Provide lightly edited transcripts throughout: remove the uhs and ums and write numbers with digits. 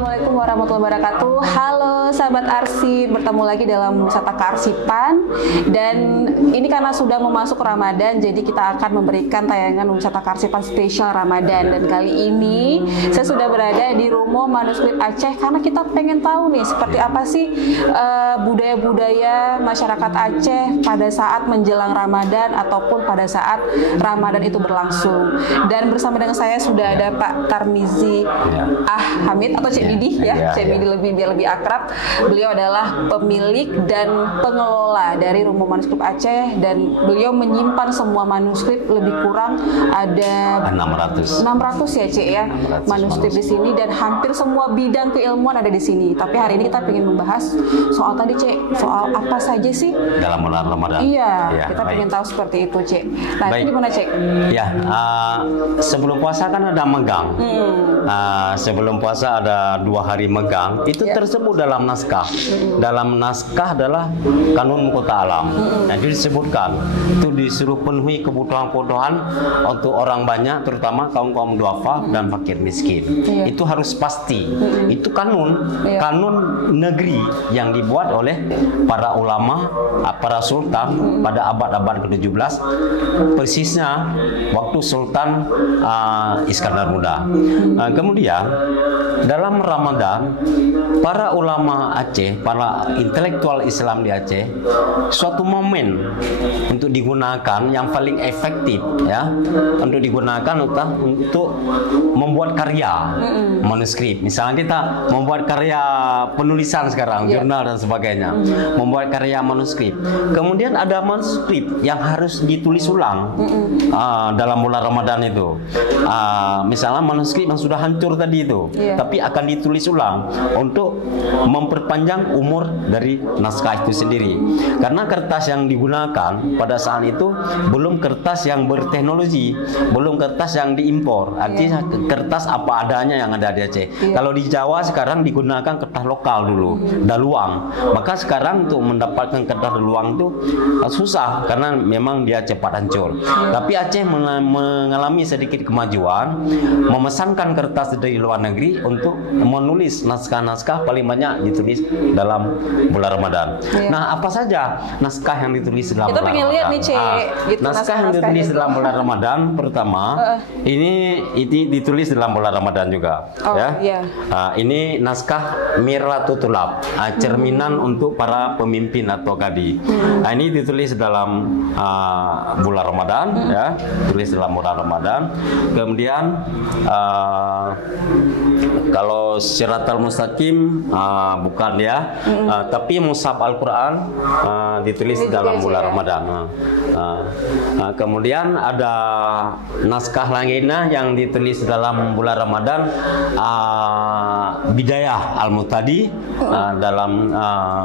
Assalamualaikum warahmatullahi wabarakatuh. Halo sahabat Arsip, bertemu lagi dalam wisata kearsipan. Dan ini karena sudah memasuk Ramadan, jadi kita akan memberikan tayangan wisata kearsipan spesial Ramadan. Dan kali ini saya sudah berada di Rumah Manuskrip Aceh karena kita pengen tahu nih seperti apa sih budaya-budaya masyarakat Aceh pada saat menjelang Ramadan ataupun pada saat Ramadan itu berlangsung. Dan bersama dengan saya sudah ada Pak Tarmizi Hamid atau Cik Didi Cik Didi biar lebih akrab. Beliau adalah pemilik dan pengelola dari Rumah Manuskrip Aceh dan beliau menyimpan semua manuskrip, lebih kurang ada 600 ya Cik ya, manuskrip di sini, dan hampir semua bidang keilmuan ada di sini. Tapi hari ini kita ingin membahas soal tadi Cik, soal apa saja sih dalam bulan Ramadan. Iya, kita ingin tahu seperti itu Cik. Nah, ini gimana Cik? Ya, sebelum puasa kan ada megang. Sebelum puasa ada 2 hari megang. Itu tersebut dalam naskah. Dalam naskah adalah kanun kota alam. Nah, itu disebutkan. Itu disuruh penuhi kebutuhan-kebutuhan untuk orang banyak, terutama kaum-kaum duafa dan fakir miskin. Itu harus pasti. Itu kanun negeri yang dibuat oleh para ulama, para sultan pada abad-abad ke-17. Persisnya waktu Sultan Iskandar Muda. Kemudian dalam Ramadan, para ulama Aceh, para intelektual Islam di Aceh, suatu momen untuk digunakan yang paling efektif ya, untuk digunakan untuk membuat karya manuskrip. Misalnya kita membuat karya penulisan sekarang, jurnal dan sebagainya, membuat karya manuskrip. Kemudian ada manuskrip yang harus ditulis ulang dalam bulan Ramadan itu. Misalnya manuskrip yang sudah hancur tadi itu, tapi akan ditulis ulang untuk memperpanjang umur dari naskah itu sendiri. Karena kertas yang digunakan pada saat itu belum kertas yang berteknologi, belum kertas yang diimpor. Artinya kertas apa adanya yang ada di Aceh. Kalau di Jawa sekarang digunakan kertas lokal dulu, daluang. Maka sekarang untuk mendapatkan kertas daluang itu susah karena memang dia cepat hancur. Tapi Aceh mengalami sedikit kemajuan, memesankan kertas dari luar negeri untuk menulis naskah-naskah paling banyak ditulis dalam bulan Ramadan. Nah, apa saja naskah yang ditulis dalam bulan Ramadan? Kita pengen lihat nih, Cik. Naskah yang ditulis dalam bulan Ramadan, pertama, ini ditulis dalam bulan Ramadan juga. Ini naskah Mirratut Tulab, cerminan untuk para pemimpin atau kadi. Nah, ini ditulis dalam bulan Ramadan, tulis dalam bulan Ramadan. Kemudian kalau Siratal Mustaqim bukan ya, tapi Mushaf Al-Quran ditulis dalam bulan Ramadan. Kemudian ada naskah lainnya yang ditulis dalam bulan Ramadan, Bidayah Al-Mutadi dalam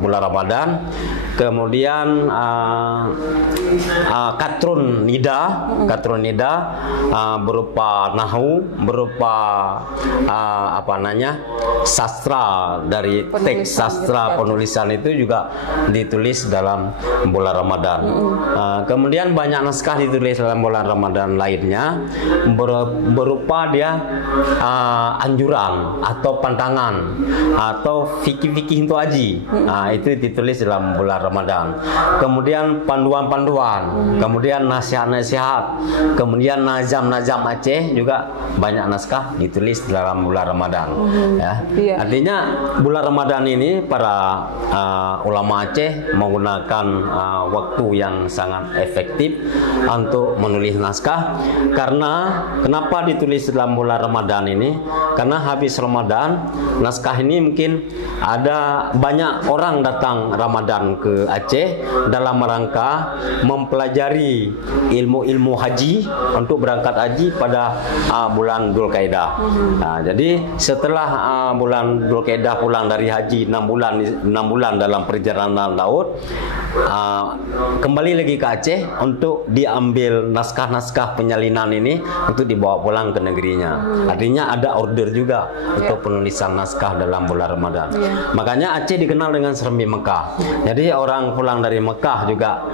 bulan Ramadan. Kemudian Katrun Nida berupa nahu, berupa sastra dari teks sastra penulisan itu juga ditulis dalam bulan Ramadan. Kemudian banyak naskah ditulis dalam bulan Ramadan lainnya berupa dia anjuran atau pantangan atau fikih-fikih untuk haji. Itu ditulis dalam bulan Ramadan. Kemudian panduan-panduan, kemudian nasihat-nasihat, kemudian nazam-nazam Aceh juga banyak naskah ditulis dalam bulan Ramadan. Artinya bulan Ramadan ini para ulama Aceh menggunakan waktu yang sangat efektif untuk menulis naskah. Karena kenapa ditulis dalam bulan Ramadan ini? Karena habis Ramadan, naskah ini mungkin ada banyak orang datang Ramadan ke Aceh dalam rangka mempelajari ilmu-ilmu haji untuk berangkat haji pada bulan Dzulqa'dah. Jadi setelah bulan Dzulqa'dah pulang dari haji 6 bulan dalam perjalanan laut, kembali lagi ke Aceh untuk diambil naskah-naskah penyalinan ini untuk dibawa pulang ke negerinya. Artinya ada order juga untuk penulisan naskah dalam bulan Ramadan. Makanya Aceh dikenal dengan Serambi Mekah. Jadi orang pulang dari Mekah juga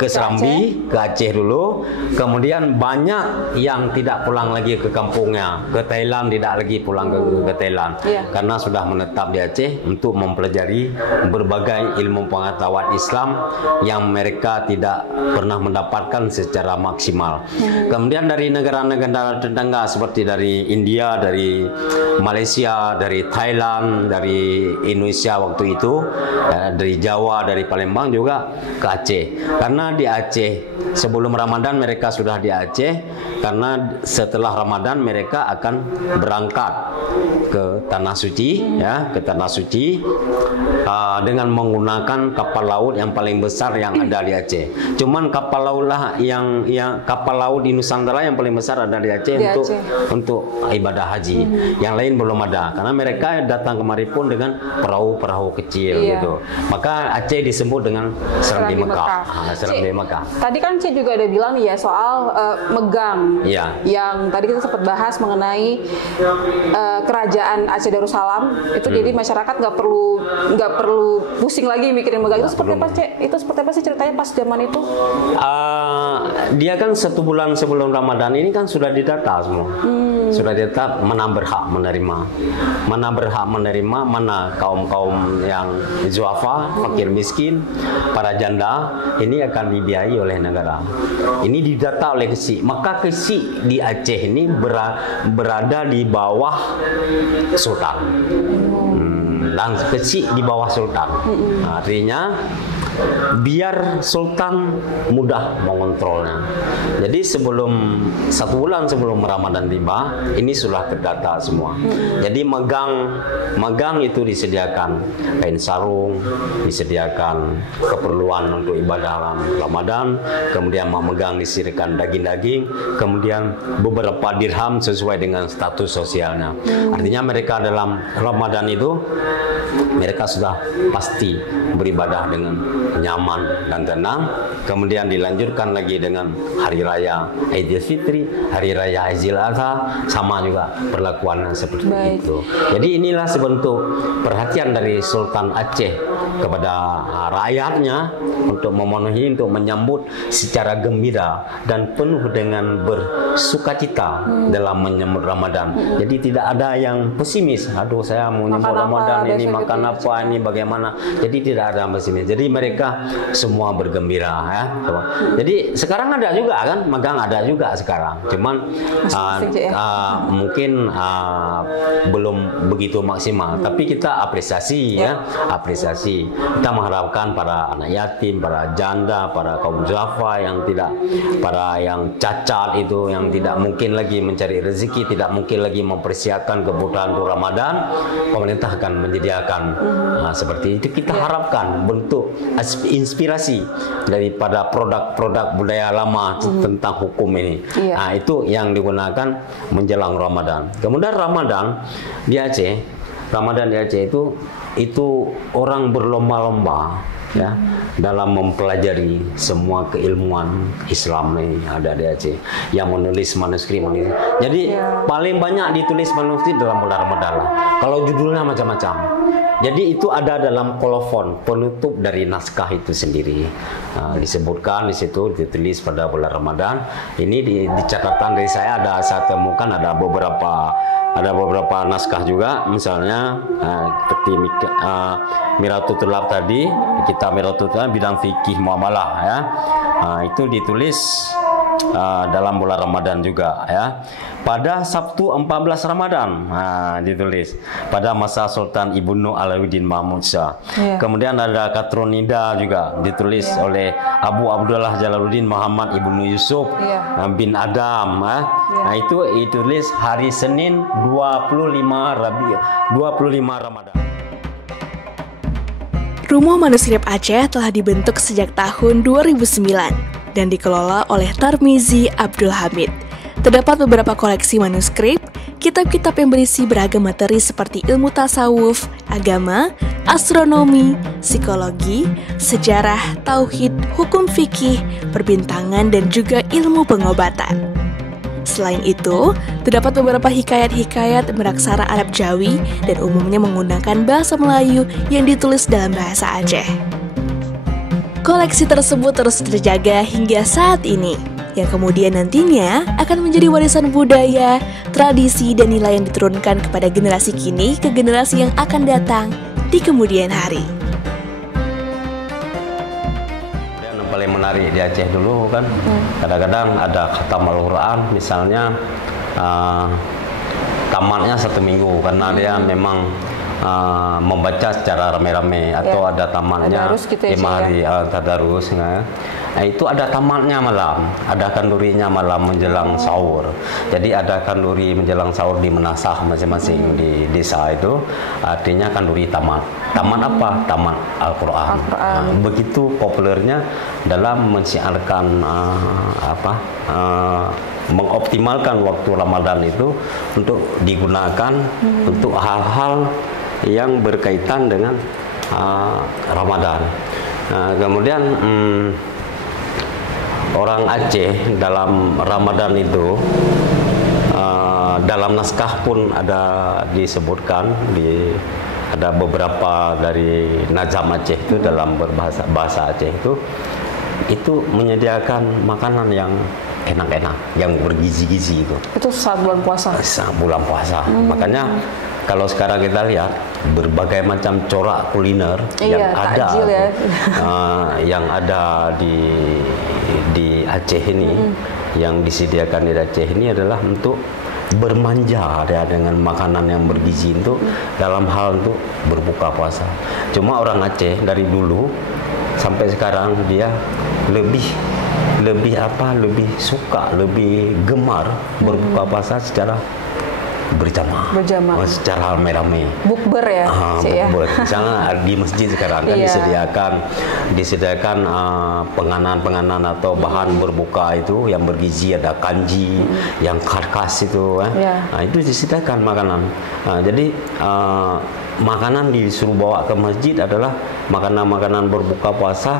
ke Serambi, ke Aceh dulu. Kemudian banyak yang tidak pulang lagi ke kampungnya, ke Thailand tidak lagi pulang ke ke Thailand karena sudah menetap di Aceh untuk mempelajari berbagai ilmu pengetahuan Islam yang mereka tidak pernah mendapatkan secara maksimal. Kemudian dari negara-negara tetangga seperti dari India, dari Malaysia, dari Thailand, dari Indonesia waktu itu, dari Jawa, dari Palembang juga ke Aceh. Karena di Aceh sebelum Ramadan mereka sudah di Aceh, karena setelah Ramadan mereka akan berangkat ke Tanah Suci, ya, ke Tanah Suci dengan menggunakan kapal laut yang paling besar yang ada di Aceh. Cuman kapal laut lah yang kapal laut di Nusantara yang paling besar ada di Aceh untuk ibadah haji. Yang lain belum ada karena mereka datang kemari pun dengan perahu-perahu kecil gitu. Maka Aceh disebut dengan Serambi Mekah. Serambi Mekah. Tadi kan Cik juga ada bilang nih ya soal megang. Yang tadi kita sempat bahas mengenai kerajaan Aceh Darussalam itu jadi masyarakat nggak perlu pusing lagi mikirin megang. Itu seperti apa, Cik? Itu seperti apa sih ceritanya pas zaman itu? Dia kan 1 bulan sebelum Ramadan ini kan sudah didata semua. Sudah didata mana berhak menerima, mana kaum-kaum yang zuafa, fakir miskin, para janda ini akan dibiayai oleh negara. Ini didata oleh KESI. Maka KESI di Aceh ini berada di bawah Sultan. Dan KESI di bawah Sultan. Artinya biar Sultan mudah mengontrolnya. Jadi sebelum 1 bulan sebelum Ramadan tiba, ini sudah terdata semua. Jadi magang itu disediakan kain sarung, disediakan keperluan untuk ibadah Ramadan, kemudian memegang disediakan daging-daging, kemudian beberapa dirham sesuai dengan status sosialnya. Artinya mereka dalam Ramadan itu mereka sudah pasti beribadah dengan nyaman dan tenang. Kemudian dilanjutkan lagi dengan hari raya Idul Fitri, hari raya Aidil Adha, sama juga perlakuan seperti itu. Jadi inilah sebentuk perhatian dari Sultan Aceh kepada rakyatnya untuk memenuhi, untuk menyambut secara gembira dan penuh dengan bersukacita dalam menyambut Ramadan. Jadi tidak ada yang pesimis. Aduh, saya mau menyambut Ramadan ini makan apa, ini bagaimana. Jadi tidak ada pesimis. Jadi mereka semua bergembira, ya. Jadi sekarang ada juga kan, magang ada juga sekarang. Cuman mungkin belum begitu maksimal. Tapi kita apresiasi, ya, apresiasi. Kita mengharapkan para anak yatim, para janda, para kaum duafa yang tidak, para yang cacat itu, yang tidak mungkin lagi mencari rezeki, tidak mungkin lagi mempersiapkan kebutuhan untuk Ramadan, pemerintah akan menyediakan seperti itu. Kita harapkan bentuk inspirasi daripada produk-produk budaya lama tentang hukum ini. Nah, itu yang digunakan menjelang Ramadan. Kemudian Ramadan di Aceh, itu orang berlomba-lomba, ya, dalam mempelajari semua keilmuan Islam ini ada di Aceh, yang menulis manuskrip. Jadi paling banyak ditulis manuskrip dalam bulan Ramadan lah. Kalau judulnya macam-macam. Jadi itu ada dalam kolofon penutup dari naskah itu sendiri. Disebutkan di situ, ditulis pada bulan Ramadan. Ini di catatan dari saya saya temukan ada beberapa naskah juga, misalnya seperti Miratul Tulab tadi, kitab Miratul Tulab bidang fikih muamalah, ya. Itu ditulis dalam bulan Ramadan juga, ya. Pada Sabtu 14 Ramadan ditulis pada masa Sultan Ibnu Alauddin Mahmud Shah. Kemudian ada Katronida juga ditulis oleh Abu Abdullah Jalaluddin Muhammad Ibnu Yusuf bin Adam. Nah, itu ditulis hari Senin 25 Ramadan. Rumah Manuskrip Aceh telah dibentuk sejak tahun 2009 dan dikelola oleh Tarmizi Abdul Hamid. Terdapat beberapa koleksi manuskrip, kitab-kitab yang berisi beragam materi seperti ilmu tasawuf, agama, astronomi, psikologi, sejarah, tauhid, hukum fikih, perbintangan, dan juga ilmu pengobatan. Selain itu, terdapat beberapa hikayat-hikayat beraksara Arab Jawi dan umumnya menggunakan bahasa Melayu yang ditulis dalam bahasa Aceh. Koleksi tersebut terus terjaga hingga saat ini, yang kemudian nantinya akan menjadi warisan budaya, tradisi, dan nilai yang diturunkan kepada generasi kini ke generasi yang akan datang di kemudian hari. Yang paling menarik di Aceh dulu kan, kadang-kadang ada khatam Al-Quran misalnya, tamatnya 1 minggu karena dia memang membaca secara rame-rame, atau ada tamatnya tadarus gitu ya, 5 hari tadarus. Nah, itu ada tamatnya malam, ada kandurinya malam menjelang sahur. Jadi ada kanduri menjelang sahur di menasah masing-masing di desa itu, artinya kanduri tamat. Tamat apa? Tamat Al-Quran. Begitu populernya dalam mensiarkan mengoptimalkan waktu Ramadan itu untuk digunakan untuk hal-hal yang berkaitan dengan Ramadan. Kemudian orang Aceh dalam Ramadan itu, dalam naskah pun ada disebutkan, ada beberapa dari Nazam Aceh itu dalam bahasa Aceh itu menyediakan makanan yang enak-enak, yang bergizi-gizi itu. Itu saat bulan puasa. Saat bulan puasa. Makanya kalau sekarang kita lihat berbagai macam corak kuliner yang ada, ya. yang ada di Aceh ini, yang disediakan di Aceh ini adalah untuk bermanja ya, dengan makanan yang bergizi untuk dalam hal untuk berbuka puasa. Cuma orang Aceh dari dulu sampai sekarang dia lebih suka, lebih gemar berbuka puasa secara berjamaah, secara rame-rame. Bukber ya, bukber. Misalnya di masjid sekarang kan disediakan penganan-penganan atau bahan berbuka itu yang bergizi, ada kanji, yang khas itu, Nah, itu disediakan makanan. Jadi makanan disuruh bawa ke masjid adalah makanan-makanan berbuka puasa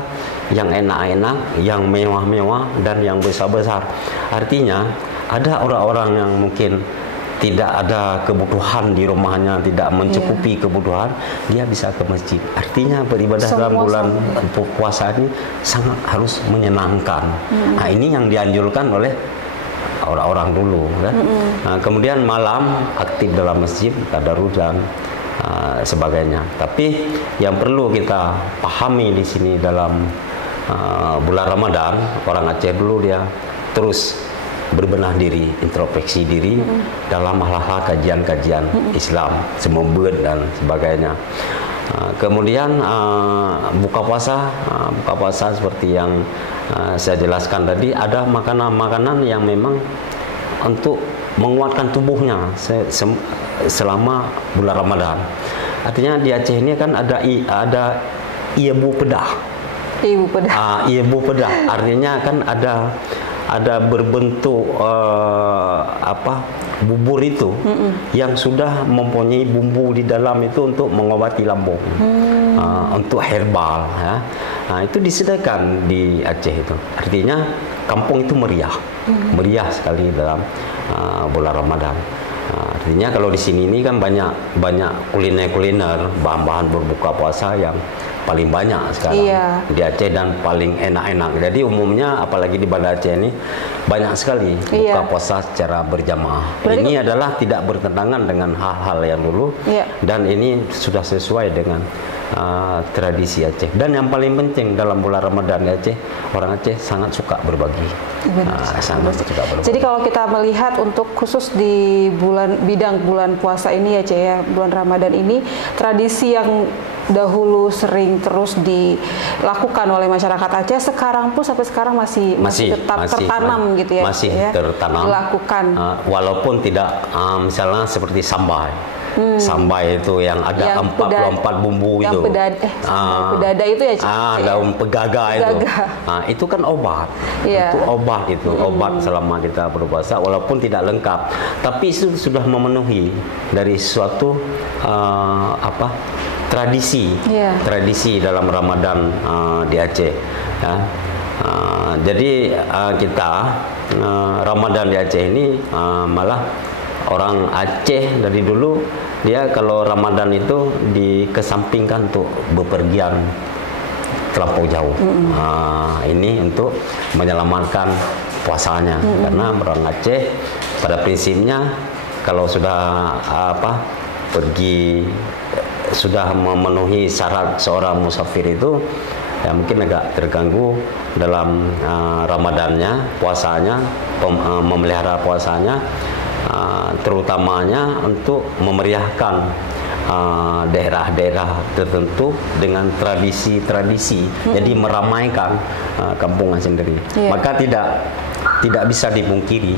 yang enak-enak, yang mewah-mewah, dan yang besar-besar. Artinya ada orang-orang yang mungkin tidak ada kebutuhan di rumahnya, tidak mencukupi kebutuhan, dia bisa ke masjid. Artinya beribadah dalam bulan puasa ini sangat harus menyenangkan. Nah, ini yang dianjurkan oleh orang-orang dulu, kan? Nah, kemudian malam aktif dalam masjid, tadarus dan sebagainya. Tapi yang perlu kita pahami di sini dalam bulan Ramadan, orang Aceh dulu dia terus berbenah diri, introspeksi diri dalam hal-hal kajian-kajian Islam, semembet dan sebagainya. Kemudian buka puasa seperti yang saya jelaskan tadi, ada makanan-makanan yang memang untuk menguatkan tubuhnya selama bulan Ramadan. Artinya di Aceh ini kan ada Iebu Pedah. Iebu Pedah artinya kan ada berbentuk bubur itu yang sudah mempunyai bumbu di dalam itu untuk mengobati lambung, untuk herbal, ya. Nah, itu disediakan di Aceh itu. Artinya kampung itu meriah sekali dalam bulan Ramadan. Artinya kalau di sini ini kan banyak kuliner bahan-bahan berbuka puasa yang paling banyak sekarang di Aceh dan paling enak-enak. Jadi umumnya apalagi di Banda Aceh ini banyak sekali buka puasa secara berjamaah. Ini adalah tidak bertentangan dengan hal-hal yang dulu, dan ini sudah sesuai dengan tradisi Aceh. Dan yang paling penting dalam bulan Ramadan di Aceh, orang Aceh sangat suka berbagi. Sangat suka berbagi. Jadi kalau kita melihat untuk khusus di bidang bulan puasa ini ya, ya, bulan Ramadan ini, tradisi yang dahulu sering terus dilakukan oleh masyarakat Aceh, sekarang pun sampai sekarang masih tetap tertanam gitu ya. Masih tertanam. Dilakukan. Walaupun tidak misalnya seperti sambai. Sambai itu yang ada 44 bumbu itu. Pedada itu ya, daun pegaga itu. Itu kan obat. Itu obat itu, obat selama kita berpuasa walaupun tidak lengkap. Tapi itu sudah memenuhi dari suatu tradisi dalam Ramadan di Aceh, ya. Jadi kita Ramadan di Aceh ini malah orang Aceh dari dulu dia kalau Ramadan itu dikesampingkan untuk bepergian terlampau jauh. Ini untuk menyelamatkan puasanya. Karena orang Aceh pada prinsipnya kalau sudah pergi sudah memenuhi syarat seorang musafir itu ya mungkin agak terganggu dalam Ramadannya, puasanya, memelihara puasanya, terutamanya untuk memeriahkan daerah-daerah tertentu dengan tradisi-tradisi, jadi meramaikan kampungnya sendiri. Maka tidak bisa dipungkiri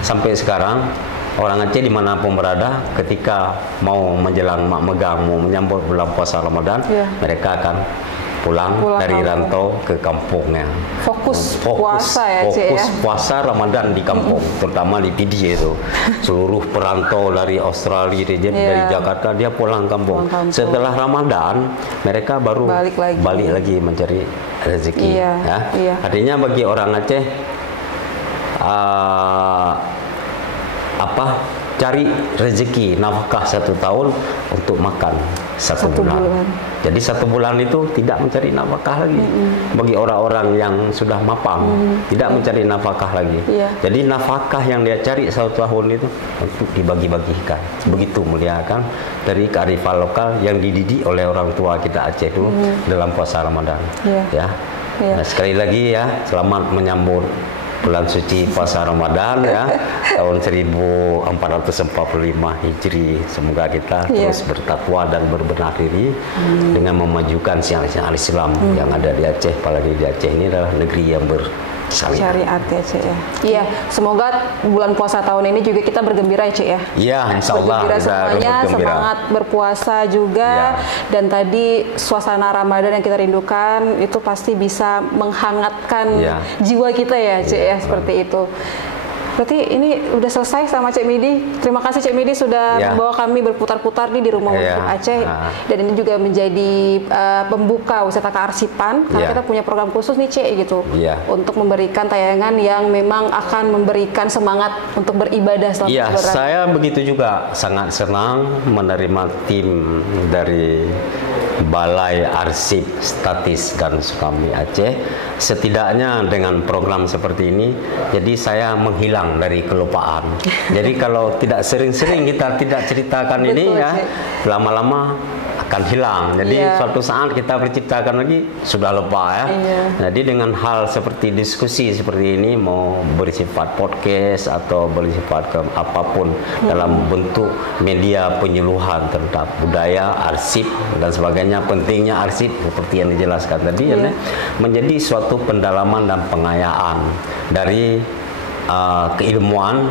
sampai sekarang orang Aceh dimanapun berada, ketika mau menjelang Mak Megang, mau menyambut bulan puasa Ramadan, mereka akan pulang dari rantau ke kampungnya. Fokus puasa ya, Cik, fokus puasa Ramadan di kampung, terutama di PD itu. Seluruh perantau dari Australia, dari Jakarta, dia pulang kampung. Setelah Ramadan, mereka baru balik lagi mencari rezeki. Artinya bagi orang Aceh, cari rezeki nafkah 1 tahun untuk makan 1 bulan. Jadi 1 bulan itu tidak mencari nafkah lagi. Bagi orang-orang yang sudah mapang, tidak mencari nafkah lagi. Jadi nafkah yang dia cari 1 tahun itu untuk dibagi-bagikan. Begitu mulia kan dari kearifan lokal yang dididik oleh orang tua kita Aceh itu dalam puasa Ramadan. Nah, sekali lagi ya, selamat menyambut bulan suci puasa Ramadan ya tahun 1445 Hijri. Semoga kita terus bertakwa dan berbenah diri dengan memajukan siar-siar Islam yang ada di Aceh. Apalagi di Aceh ini adalah negeri yang syariat ya, Cik ya. Iya, semoga bulan puasa tahun ini juga kita bergembira ya, Cik ya. Iya, insya Allah bergembira semuanya, semangat berpuasa juga. Dan tadi suasana Ramadan yang kita rindukan itu pasti bisa menghangatkan jiwa kita ya, Cik ya, seperti itu. Berarti ini udah selesai sama Cik Midi. Terima kasih Cik Midi sudah membawa kami berputar-putar di Rumah Muslim Aceh. Dan ini juga menjadi pembuka wisata kearsipan. Karena kita punya program khusus nih Cik gitu. Untuk memberikan tayangan yang memang akan memberikan semangat untuk beribadah selama bulan. Saya begitu juga sangat senang menerima tim dari Balai Arsip Statis dan Sukamti Aceh. Setidaknya dengan program seperti ini, jadi saya menghilang dari kelupaan. Jadi kalau tidak sering-sering kita tidak ceritakan ini ya, lama-lama akan hilang. Jadi suatu saat kita berceritakan lagi sudah lupa ya. Jadi dengan hal seperti diskusi seperti ini, mau bersifat podcast atau bersifat ke apapun dalam bentuk media penyuluhan tentang budaya, arsip dan sebagainya, pentingnya arsip seperti yang dijelaskan tadi menjadi suatu pendalaman dan pengayaan dari keilmuan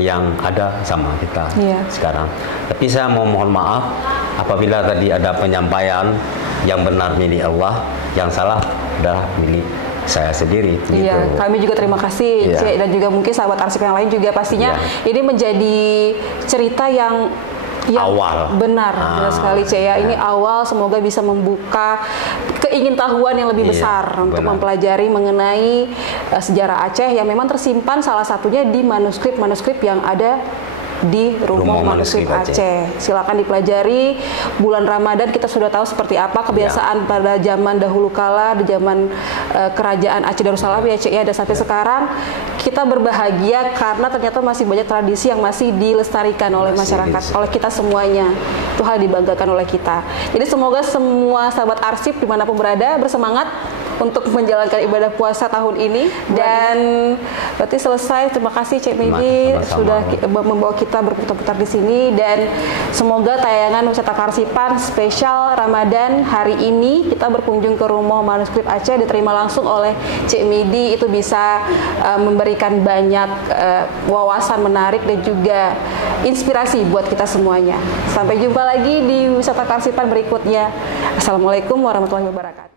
yang ada sama kita sekarang. Tapi saya mau mohon maaf apabila tadi ada penyampaian yang benar milik Allah, yang salah adalah milik saya sendiri. Iya, kami juga terima kasih Cik, dan juga mungkin sahabat arsip yang lain juga pastinya ini menjadi cerita yang awal. Benar sekali Cik ya. Ini awal, semoga bisa membuka keingintahuan yang lebih besar untuk mempelajari mengenai sejarah Aceh yang memang tersimpan salah satunya di manuskrip-manuskrip yang ada di Rumah Manuskrip Aceh. Silakan dipelajari. Bulan Ramadan kita sudah tahu seperti apa kebiasaan pada zaman dahulu kala, di zaman kerajaan Aceh Darussalam ya Cik ya, dan sampai sekarang kita berbahagia karena ternyata masih banyak tradisi yang masih dilestarikan oleh masyarakat, oleh kita semuanya. Itu hal dibanggakan oleh kita. Jadi semoga semua sahabat arsip dimanapun berada bersemangat untuk menjalankan ibadah puasa tahun ini. Dan berarti selesai. Terima kasih Cik Midi sudah membawa kita berputar-putar di sini, dan semoga tayangan wisata kearsipan spesial Ramadan hari ini kita berkunjung ke Rumah Manuskrip Aceh diterima langsung oleh Cik Midi itu bisa memberikan banyak wawasan menarik dan juga inspirasi buat kita semuanya. Sampai jumpa lagi di wisata kearsipan berikutnya. Assalamualaikum warahmatullahi wabarakatuh.